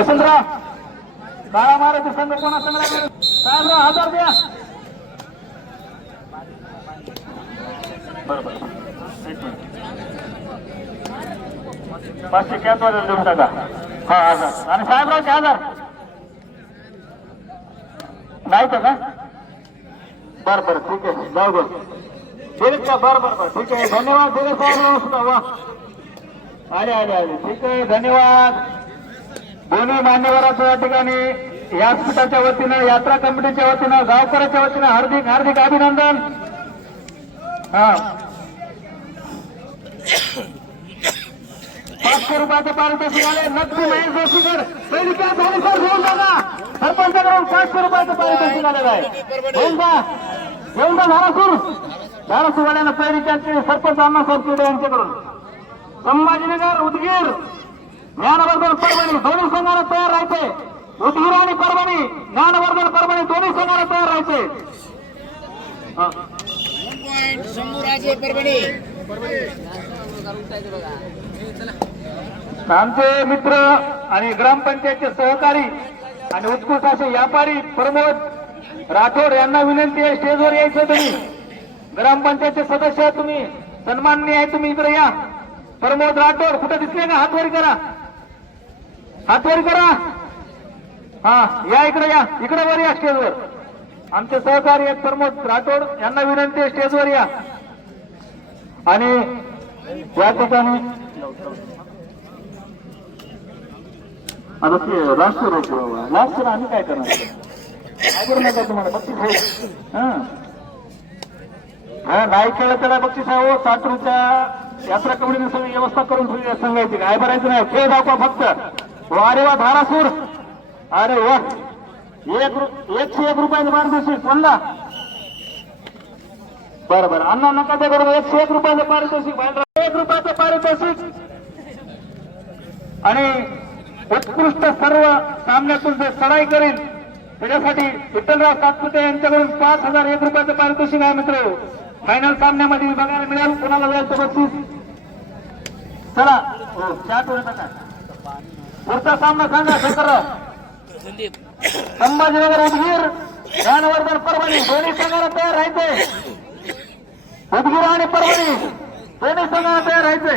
वसंतराव काळा मारायचं संघ कोणा संघ साहेबराव हजार द्या. बरं पाचशे कॅप वाजता देऊन टाका हा हजार आणि साहेबरावचे हजार नाही का? बर बर ठीक आहे. जाऊ बर दिलीत का बर बर बरं. ठीक आहे. धन्यवाद. दिले साहेबराव सुद्धा वा. आले आले आले. ठीक आहे. धन्यवाद. दोन्ही मान्यवरांचं या ठिकाणी व्यासपीठाच्या वतीनं यात्रा कमिटीच्या वतीनं गावकऱ्याच्या वतीनं हार्दिक हार्दिक अभिनंदन. हा. पाचशे रुपयाचं पारितोषिक आले नक्की महेश जोशीकर पहिली काय झाली सर घेऊन जा ना सरपंचाकडून पाचशे रुपयाचं पारितोषिक आलेलं आहे. घेऊन जा घेऊन जा धारासूर धारासूरवाड्यानं पहिली त्यांचे सरपंच अण्णा सरकिडे यांच्याकडून. संभाजीनगर उदगीर. ज्ञानवर्धन परभणी दोन्ही संघाला तयार राहायचे. उदगीर आणि परभणी ज्ञानवर्धन परभणी दोन्ही संघाला तयार राहायचे. आमचे मित्र आणि ग्रामपंचायतचे सहकारी आणि उत्कृष्ट असे व्यापारी प्रमोद राठोड यांना विनंती आहे स्टेजवर यायचं तुम्ही. ग्रामपंचायतचे सदस्य तुम्ही. सन्माननीय आहे तुम्ही इकडे या. प्रमोद राठोड कुठे दिसले का? हातवरी करा. हातवरी करा. हा या इकडे या. इकडे वर या स्टेजवर आमचे सहकारी आहेत प्रमोद राठोड. यांना विनंती आहे स्टेजवर या. आणि या ठिकाणी आता ते राष्ट्र राष्ट्र आम्ही काय करणार? काय करू नका तुम्हाला? बक्षीस आहे. हा. नाही खेळा त्याला बक्षीस आहे. हो साठ यात्रा कमिटीने सगळी व्यवस्था करून ठेवली आहे. सांगायची काय? भरायचं नाही. खेळ दाखवा फक्त. वारे वा धारासूर. अरे वा. एक एकशे एक रुपयाने पारितोषिक म्हणला बरं बरं. अण्णा नका ते बरोबर एकशे एक रुपयाचं पारितोषिक बाहेर एक रुपयाचं पारितोषिक. आणि उत्कृष्ट सर्व सामन्यातून जे सराई करेल त्याच्यासाठी विठ्ठलराव सातपुते यांच्याकडून पाच हजार एक रुपयाचं पारितोषिक आहे मित्र. फायनल सामन्यामध्ये बघायला मिळेल कोणाला जायचं बक्षीस? चला. हो, चाट पुढचा सामना सांगा शंकरराव संभाजीनगर उदगीर ज्ञानवर्धन परभणी दोन्ही संघाला तयार राहायचे उदगीर आणि परभणी दोन्ही संघाला तयार राहायचे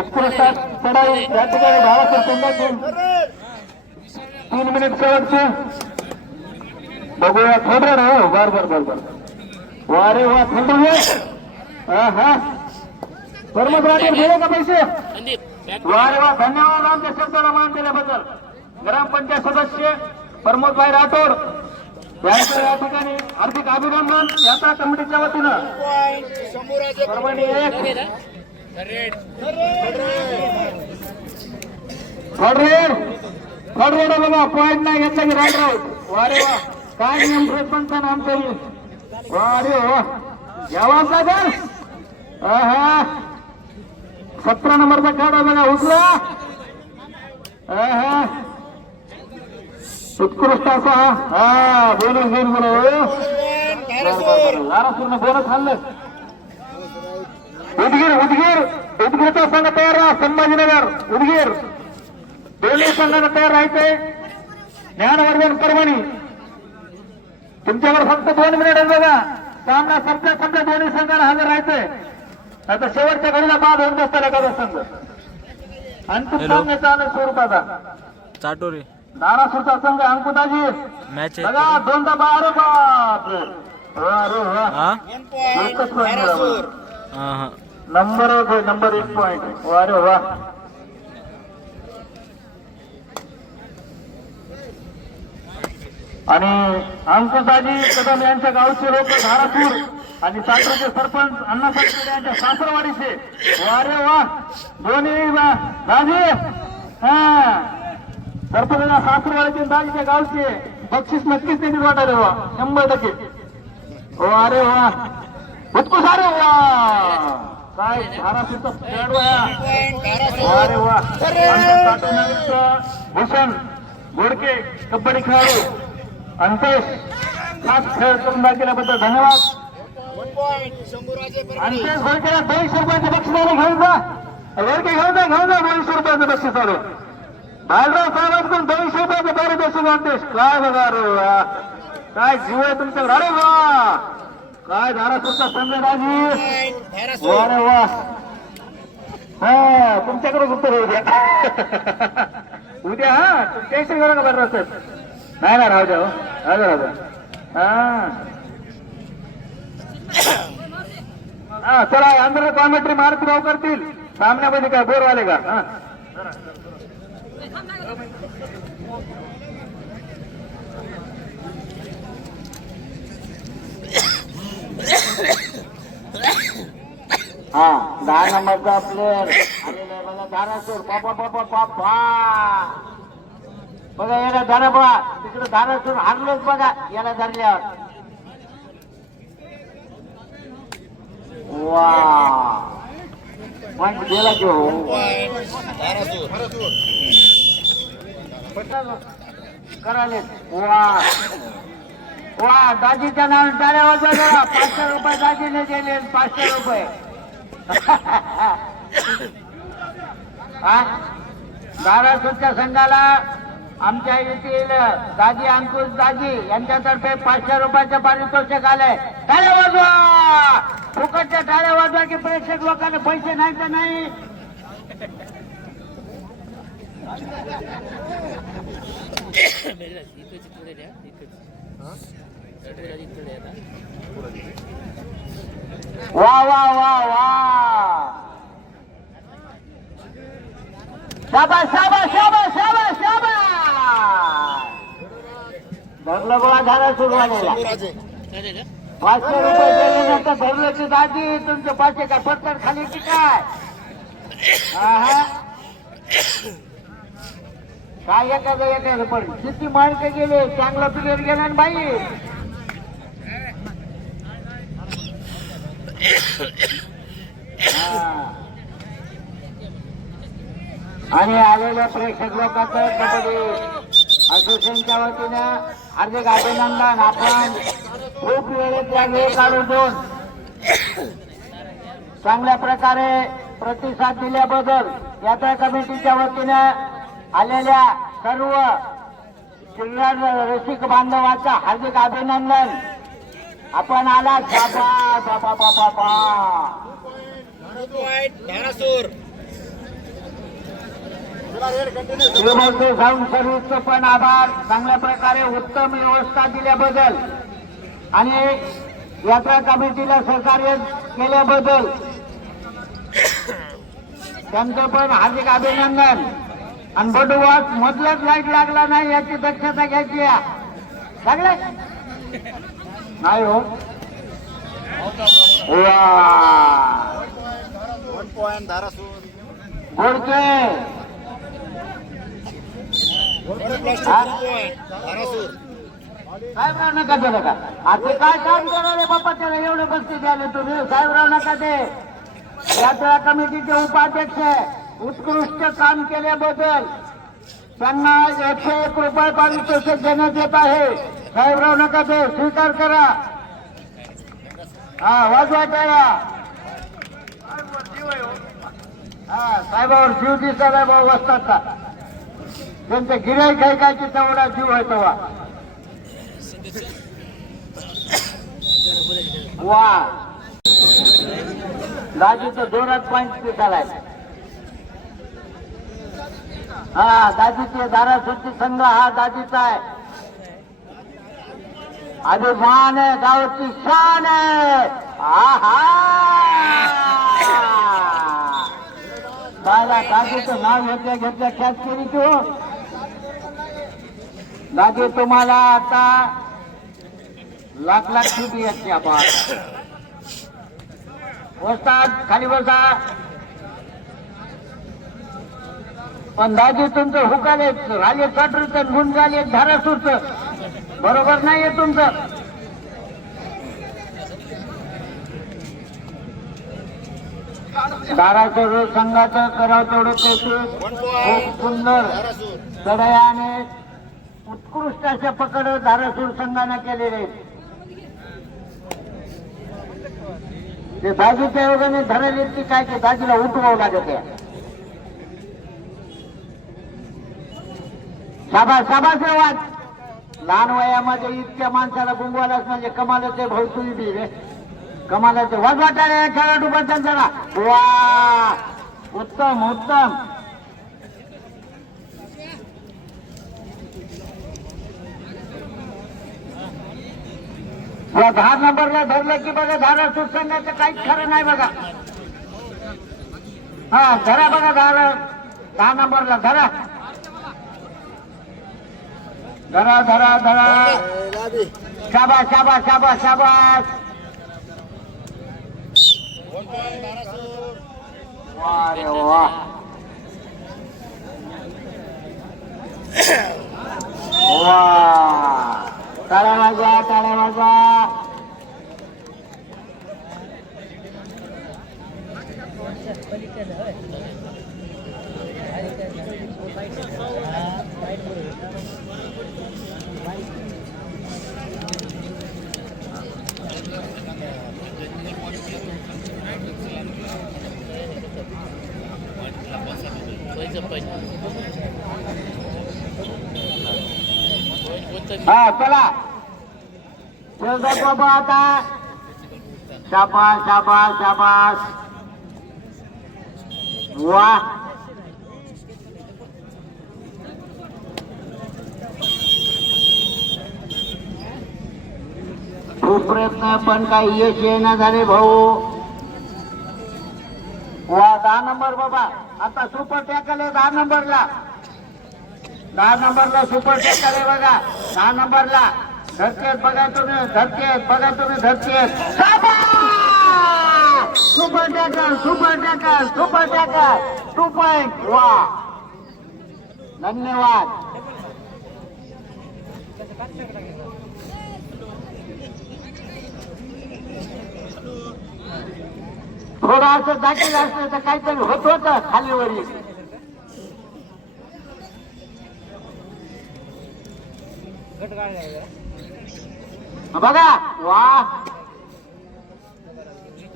उत्कृष्ट चढाई या ठिकाणी भावाच्या संघातून तीन मिनिट शेवटचे. बघूया थोडं हो? बर बर बर बर. वारे वा थंड हा हा. परमत राठोड गेले का पैसे? वा रे वा धन्यवाद आमच्या शब्दाला मान दिल्याबद्दल ग्रामपंचायत सदस्य प्रमोदभाई राठोड यांचं या ठिकाणी हार्दिक अभिनंदन यात्रा कमिटीच्या वतीनं. पॉइंट एक. रेड. फडरेड बाबा पॉईंट नाही घेतला की राईट राऊट वा रे वा काय नियम सरपंच आमचं वा रे वा. यावा सागर. हा सतरा नंबरचा काढा बघा उचला. उत्कृष्ट असा. हा बोनस घेऊन बरोबर जरा पूर्ण बोनस आणलं उदगीर उदगीर. उदगीरचा संघ तयार राहा संभाजीनगर. उदगीर. दोन्ही संघांना तयार राहायचंय. ज्ञानवर्धन परभणी. तुमच्यावर फक्त दोन मिनिट बघा. सामना संपल्या संपल्या दोन्ही संघाला हजर राहायचंय. आता शेवटच्या घडीला बाद होऊन बसतात एखादा संघ. अंतिम सामने चालू स्वरूपाचा चाटोरे. नारासूरचा संघ अंकुताजी. मॅच बघा दोनदा बा अरे वा वा. नंबर एक आहे नंबर एक पॉइंट वा रे वा. आणि अंकुशाजी कदम यांच्या गावचे लोक धारापूर आणि सासरचे सरपंच अण्णासाहेब यांच्या सासरवाडीचे. वा रे वा दोन्ही वा राजे. हा. सरपंच सासरवाडीचे दाजीच्या गावचे. बक्षीस नक्कीच त्यांनी वाटायला वा शंभर टक्के. वा. रे वा. उत्कुश अरे वा काय धारापूरचा वा. रे वा भूषण गोडके कबड्डी खेळाडू. अंतेश खास खेळ करून दाखवल्याबद्दल धन्यवाद. अंतेश गोडकेला दोनशे रुपयाचे बक्षीस आलं घेऊन जा. गोडके घेऊन जा घेऊन जा दोनशे रुपयाचं बक्षीस आलं बालराव साहेबांकडून दोनशे रुपयाचं पारितोषिक आणतेस. काय बघा रे काय जीव आहे तुमच्यावर अरे वा. काय धारासूरचा संजय राजी. धारासूर वा. हा तुमच्याकडेच उत्तर उद्या उद्या हा टेन्शन करू नका बरं सर नाही ना राहू द्या हो. राहू द्या राहू द्या. हा. हा चला आंध्र कॉमेंट्री मारुतीराव करतील. सामन्यामध्ये काय बोर आले का? हा. हा दहा नंबरचा प्लेअर बघा धारासूर बाबा बाबा बाबा बघा याला धरा बघा. तिकडे धारासूर हारलोच बघा याला धरल्यावर. वा पण गेला घेऊ कराले. वा वा दाजीच्या नावाने टाळ्या वाजवा पाचशे रुपये दाजीने दिले पाचशे रुपये. हा? धारासूरच्या संघाला आमच्या येथील दाजी अंकुश दाजी यांच्यातर्फे पाचशे रुपयाचं पारितोषिक आलंय टाळ्या वाजवा! फुकटच्या टाळ्या वाजवा की प्रेक्षक लोकांना पैसे नाही तर नाही. वा वा वा वा. शाबा शाबा शाबा शाबा शाबा धरलं गोळा झाला सुरुवातीला. पाचशे रुपये दिले नंतर धरलं की दादी तुमचे पाचशे काय पत्तर खाली की काय? काय एखादं एखादं पण? किती माणसं गेले? चांगला प्लेअर गेला ना बाई. आणि आलेल्या प्रेक्षक लोकांचं कबड्डी. असोसिएशनच्या वतीनं हार्दिक अभिनंदन आपण. खूप वेळेतला वेळ काढून देऊन चांगल्या प्रकारे प्रतिसाद दिल्याबद्दल यात्रा कमिटीच्या वतीनं आलेल्या सर्व जिल्हा रसिक बांधवाचा हार्दिक अभिनंदन. आपण आला बाबा बाबा बाबा श्रीमंत साऊंड सर्व्हिसचं पण आभार. चांगल्या प्रकारे उत्तम व्यवस्था दिल्याबद्दल आणि यात्रा कमिटीला सहकार्य केल्याबद्दल त्यांचं पण हार्दिक अभिनंदन. आणि बटुवास मधलाच लाइट लागला नाही याची दक्षता घ्यायची आहे. लागले? नाही हो. गोडके धारासूर साहेबराव नका ते नका. आता काय काम करणार बाप्पा त्याला? एवढं बसते द्याले तुम्ही. साहेबराव नका ते यात्रा कमिटीचे उपाध्यक्ष उत्कृष्ट काम केल्याबद्दल त्यांना एकशे एक रुपये पारितोषिक देण्यात येत आहे. साहेबराव नका ते स्वीकार करा. हा वाजवा करा हा साहेबावर जीव दिसायला भाऊ असतात का त्यांचं गिराईक आहे काय की तेवढा जीव आहे तेव्हा. वा. दाजीचं जोरात पॉइंट दिसालाय हा दाजीचे धारासुरची संघ हा दाजीचा आहे. अभिमान आहे गावची शान आहे. आहा! दाजीचं नाव घेतल्या घेतल्या कॅच केली तू दादी तुम्हाला आता लाख लाख येते आपण. वस्ताद खाली बसा. पण दादी तुमचं हुकाले राले चटूचं गुण झाले धारासूरचं. बरोबर नाहीये तुमचं. धारासूर संघाचं करावं तेवढं खूप सुंदर. धारासूर. चढयाने उत्कृष्ट अशा पकड धारासूर संघानं केलेले आहेत. ते दाजूच्या योगाने धरले की काय ते दाजीला उठवावं लागत आहे. शाबास शाबास लहान वयामध्ये इतक्या माणसाला गुंगवायलाच म्हणजे कमालाचे भाऊ तुम्ही बी रे. कमालाचे वाज खेळाडू बद्दल जरा. वा! उत्तम उत्तम! या दहा नंबरला धरलं की बघा धारा सुटसंगाचं काहीच खरं नाही बघा. हा धरा बघा धारा दहा नंबरला धरा. धरा धरा धरा. शाबास शाबास शाबास शाबास. वा रे वा. वा टाळ्या वाजवा टाळ्या वाजवा हा चला. बाबा आता. शाबास शाबास शाबास. वा. खूप प्रयत्न पण काही यश येणार झाले भाऊ. वा दहा नंबर बाबा. आता सुपर टॅकल आहे दहा नंबरला. दहा नंबरला सुपर टॅकल आहे बघा. दहा नंबरला धरतेत बघा तुम्ही धरतेत बघा तुम्ही धरतेत super टॅकर super टॅकर super टॅकर. Two point वा धन्यवाद. थोडं असं दाखल असलं तर काहीतरी होत होतं खालीवरी. बघा. वा.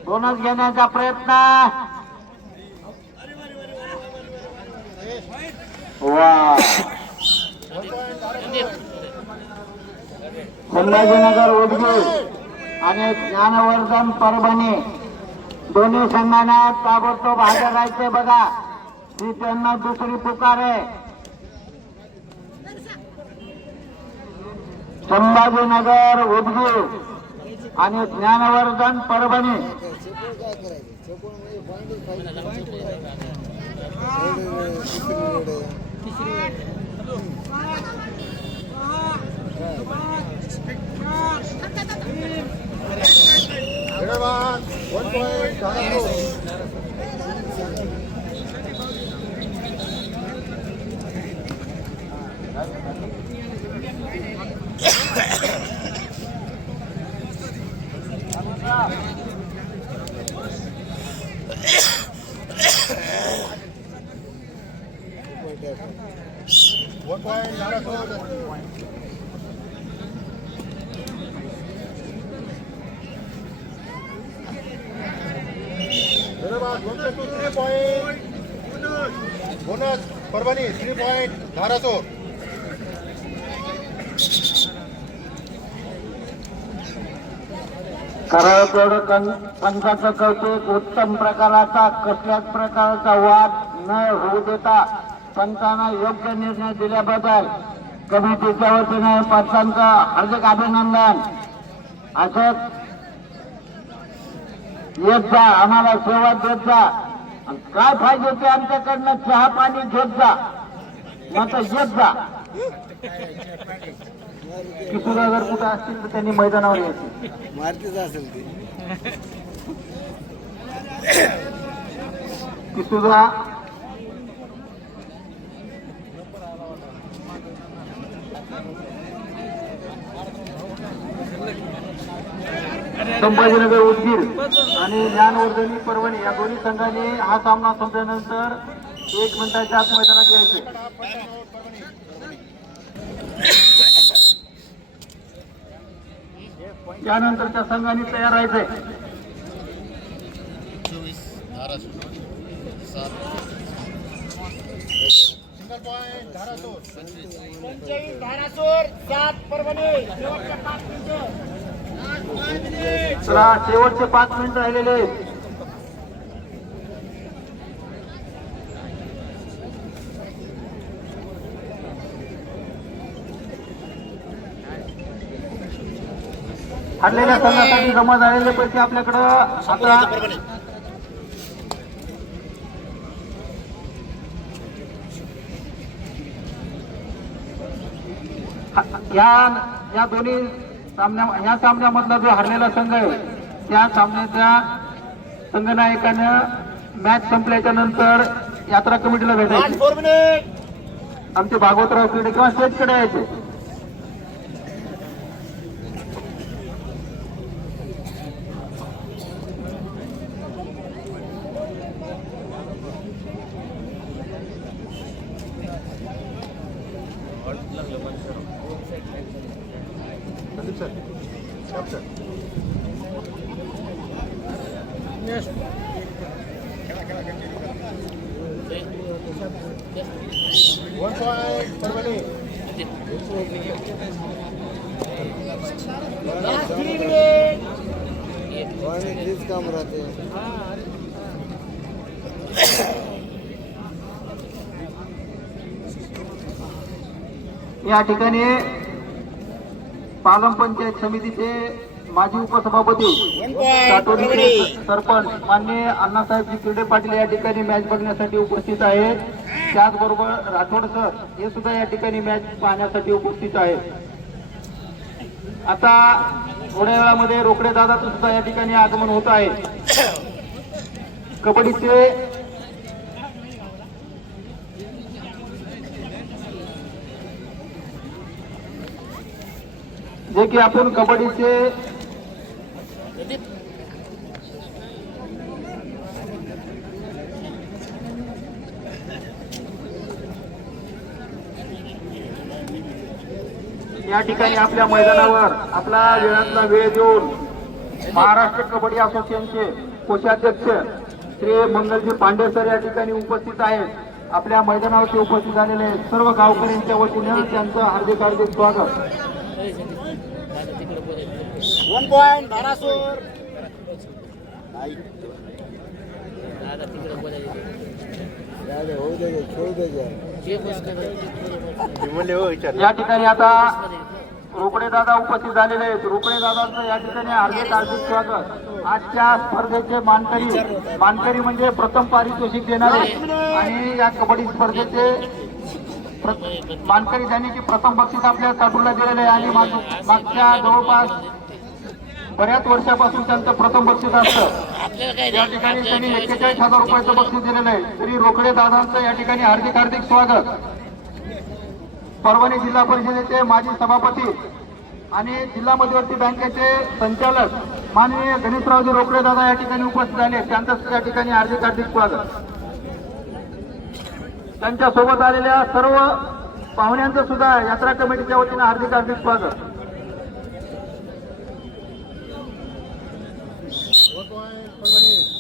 बोनस घेण्याचा प्रयत्न. वा. संभाजीनगर उदगी आणि ज्ञानवर्धन परभणी. दोन्ही संघांना ताबडतोब हजर राहायचे बघा. ही त्यांना दुसरी पुकार. आहे संभाजीनगर उदगीर आणि Dnyanvardhan Parbhani Thank you. Dharasur one point Dharasur धन्यवाद one two three point bonus सरळ तेवढं पॉईंट पंचाचं कौतुक उत्तम प्रकाराचा कसल्याच प्रकारचा वाद न होऊ देता पंचांना योग्य निर्णय दिल्याबद्दल कमिटीच्या वतीने पंचांचं हार्दिक अभिनंदन. असंच येत जा आम्हाला सेवा देत जा. काय फायदे ते आमच्याकडनं? चहा पाणी घेत जा. मग येत जा. किशोरा जर कुठं असतील तर त्यांनी मैदानावर यायचे. मारतीच असेल ती. की तुझा संभाजीनगर उदगीर आणि ज्ञानवर्धनी परभणी या दोन्ही संघाने हा सामना संपल्यानंतर एक मिनिटाच्या आत मैदानात यायचे त्यानंतरच्या संघाने तयार राहायचंय चोवीस धारासूर सात सिंगल पॉईंट धारासोर पंचेचाळीस धारासोर सात यानंतर त्या संघाने तयार राहायचंय. चला शेवटचे पाच मिनिट राहिलेले आहेत. हरलेल्या संघासाठी जमा झालेले पैसे आपल्याकडं आता या या दोन्ही सामन्या या सामन्यामधला जो हरलेला संघ आहे त्या सामन्याच्या संघनायकानं मॅच संपल्याच्या नंतर यात्रा कमिटीला भेटायची. आमचे भागवतरावकडे किंवा शेतकडे यायचे संदीप सर शाप सर वन पॉईंट परभणी काम राहते. या ठिकाणी पालम पंचायत समितीचे माजी उपसभापती सरपंच मान्य अण्णासाहेबजी क्रीडे पाटील या ठिकाणी मॅच बघण्यासाठी उपस्थित आहेत. त्याचबरोबर राठोड सर हे सुद्धा या ठिकाणी मॅच पाहण्यासाठी उपस्थित आहेत. आता थोड्या वेळामध्ये रोकडे दादाचं सुद्धा या ठिकाणी आगमन होत आहे. कबड्डीचे जे की आपण कबड्डीचे या ठिकाणी आपल्या मैदानावर आपला वेळातला वेळ देऊन महाराष्ट्र कबड्डी असोसिएशनचे कोषाध्यक्ष श्री मंगलजी पांडे सर या ठिकाणी उपस्थित आहेत. आपल्या मैदानावरती उपस्थित झालेले सर्व गावकऱ्यांच्या वतीने त्यांचं हार्दिक हार्दिक स्वागत. या ठिकाणी आता दादा उपस्थित झालेले आहेत. रोकडे दादांचं या ठिकाणी हार्दिक हार्दिक स्वागत. आजच्या स्पर्धेचे मानकरी मानकरी म्हणजे प्रथम पारितोषिक देणारे आणि या कबड्डी स्पर्धेचे मानकरी त्यांनी की प्रथम बक्षीस आपल्या साठूला दिलेले आहे आणि माग- मागच्या जवळपास बऱ्याच वर्षापासून त्यांचं प्रथम बक्षीस असतं. या ठिकाणी त्यांनी एक्केचाळीस हजार रुपयाचं बक्षीस दिलेलं आहे. तरी रोकडे दादांचं या ठिकाणी हार्दिक हार्दिक स्वागत. परभणी जिल्हा परिषदेचे माजी सभापती आणि जिल्हा मध्यवर्ती बँकेचे संचालक माननीय गणेशरावजी रोकडे दादा या ठिकाणी उपस्थित झाले त्यांचं या ठिकाणी हार्दिक हार्दिक स्वागत. त्यांच्यासोबत आलेल्या सर्व पाहुण्यांचं सुद्धा यात्रा कमिटीच्या वतीनं हार्दिक हार्दिक स्वागत. परभणी